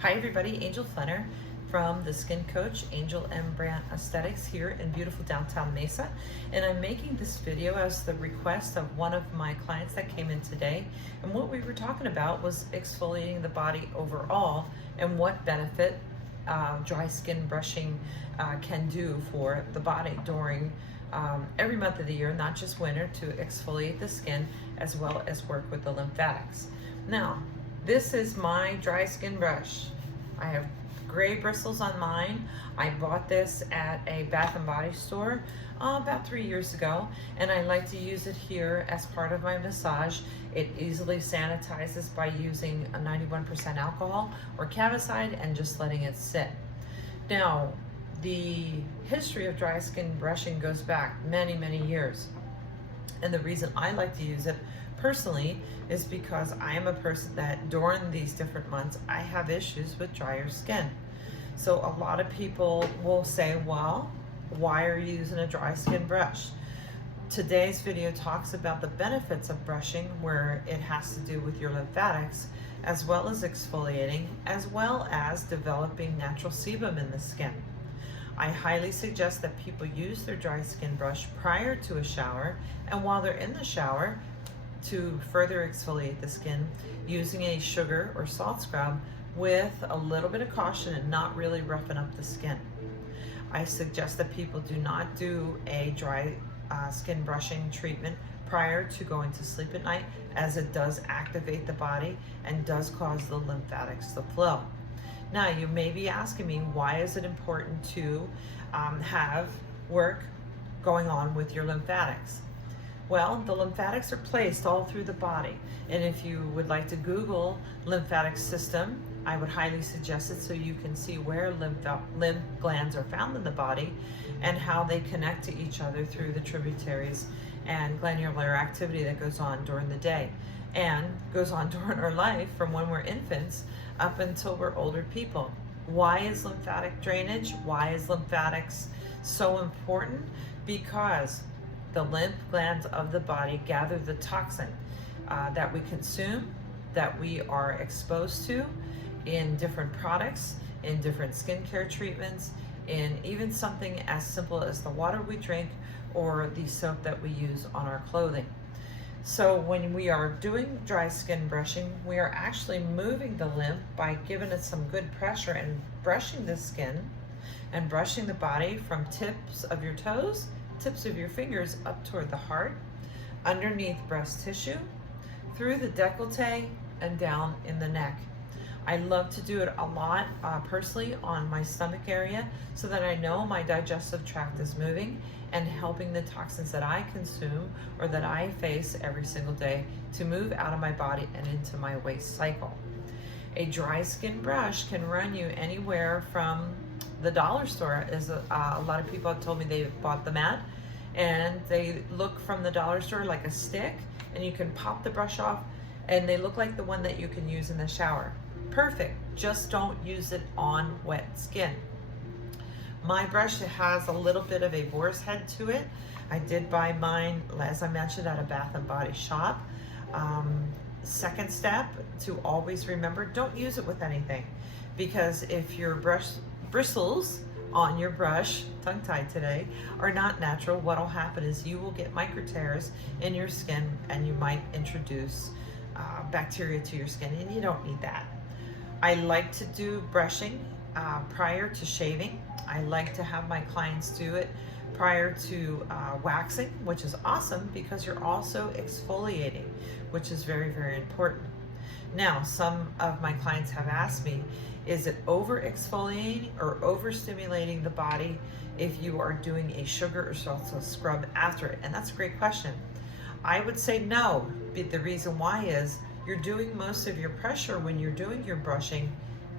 Hi everybody, Angel Flenner from the Skin Coach Angel M Brand Aesthetics here in beautiful downtown Mesa. And I'm making this video as the request of one of my clients that came in today. And what we were talking about was exfoliating the body overall and what benefit dry skin brushing can do for the body during every month of the year, not just winter, to exfoliate the skin as well as work with the lymphatics. Now, this is my dry skin brush. I have gray bristles on mine. I bought this at a Bath and Body store about 3 years ago, and I like to use it here as part of my massage. It easily sanitizes by using a 91% alcohol or Cavicide and just letting it sit. Now, the history of dry skin brushing goes back many, many years. And the reason I like to use it personally is because I am a person that during these different months, I have issues with drier skin. So a lot of people will say, well, why are you using a dry skin brush? Today's video talks about the benefits of brushing, where it has to do with your lymphatics, as well as exfoliating, as well as developing natural sebum in the skin. I highly suggest that people use their dry skin brush prior to a shower and while they're in the shower to further exfoliate the skin using a sugar or salt scrub with a little bit of caution and not really roughing up the skin. I suggest that people do not do a dry skin brushing treatment prior to going to sleep at night, as it does activate the body and does cause the lymphatics to flow. Now, you may be asking me, why is it important to have work going on with your lymphatics? Well, the lymphatics are placed all through the body. And if you would like to Google lymphatic system, I would highly suggest it so you can see where lymph glands are found in the body and how they connect to each other through the tributaries and glandular activity that goes on during the day and goes on during our life from when we're infants up until we're older people. Why is lymphatic drainage? Why is lymphatics so important? Because the lymph glands of the body gather the toxin that we consume, that we are exposed to in different products, in different skincare treatments, in even something as simple as the water we drink or the soap that we use on our clothing. So when we are doing dry skin brushing, we are actually moving the lymph by giving it some good pressure and brushing the skin and brushing the body from tips of your toes, tips of your fingers up toward the heart, underneath breast tissue, through the décolleté, and down in the neck. I love to do it a lot personally on my stomach area so that I know my digestive tract is moving and helping the toxins that I consume or that I face every single day to move out of my body and into my waste cycle. A dry skin brush can run you anywhere from the dollar store. A lot of people have told me they bought the mat and they look from the dollar store like a stick, and you can pop the brush off and they look like the one that you can use in the shower. Perfect, just don't use it on wet skin. My brush has a little bit of a boar's head to it. I did buy mine, as I mentioned, at a Bath and Body shop. Second step, to always remember, don't use it with anything, because if your bristles on your brush, tongue-tied today, are not natural, what'll happen is you will get micro tears in your skin and you might introduce bacteria to your skin, and you don't need that. I like to do brushing prior to shaving. I like to have my clients do it prior to waxing, which is awesome because you're also exfoliating, which is very, very important. Now, some of my clients have asked me, is it over exfoliating or overstimulating the body if you are doing a sugar or salt scrub after it? And that's a great question. I would say no, but the reason why is you're doing most of your pressure when you're doing your brushing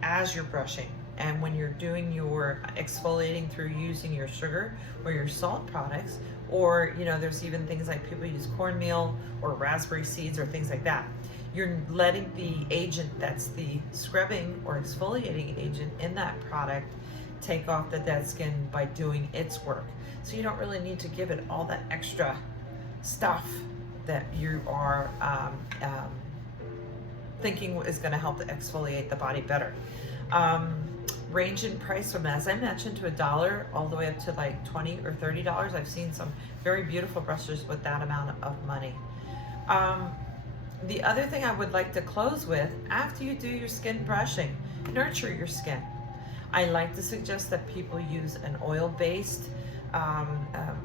as you're brushing. And when you're doing your exfoliating through using your sugar or your salt products, or there's even things like people use cornmeal or raspberry seeds or things like that. You're letting the agent that's the scrubbing or exfoliating agent in that product take off the dead skin by doing its work. So you don't really need to give it all that extra stuff that you are thinking is going to help exfoliate the body better. Range in price from, as I mentioned, to $1 all the way up to like $20 or $30. I've seen some very beautiful brushes with that amount of money. The other thing I would like to close with, after you do your skin brushing, nurture your skin. I like to suggest that people use an oil-based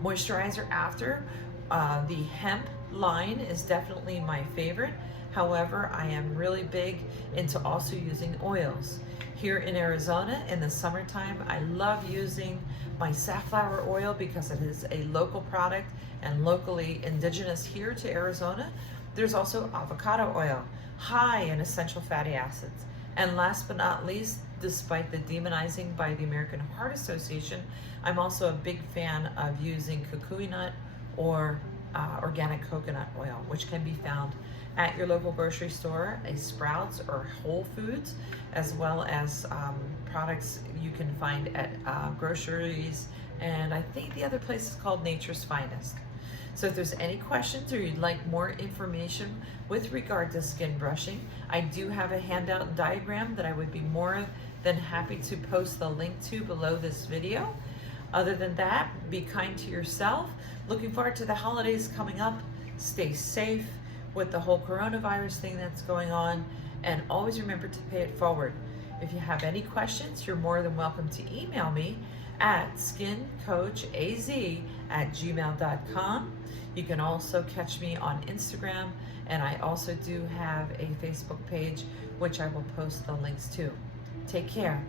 moisturizer after. The hemp line is definitely my favorite. However, I am really big into also using oils. Here in Arizona in the summertime, I love using my safflower oil because it is a local product and locally indigenous here to Arizona. There's also avocado oil, high in essential fatty acids. And last but not least, despite the demonizing by the American Heart Association, I'm also a big fan of using kukui nut or organic coconut oil, which can be found at your local grocery store, a Sprouts or Whole Foods, as well as products you can find at groceries, and I think the other place is called Nature's Finest. So if there's any questions or you'd like more information with regard to skin brushing, I do have a handout and diagram that I would be more than happy to post the link to below this video. Other than that, be kind to yourself. Looking forward to the holidays coming up. Stay safe with the whole coronavirus thing that's going on, and always remember to pay it forward. If you have any questions, you're more than welcome to email me at skincoachaz@gmail.com. You can also catch me on Instagram, and I also do have a Facebook page, which I will post the links to. Take care.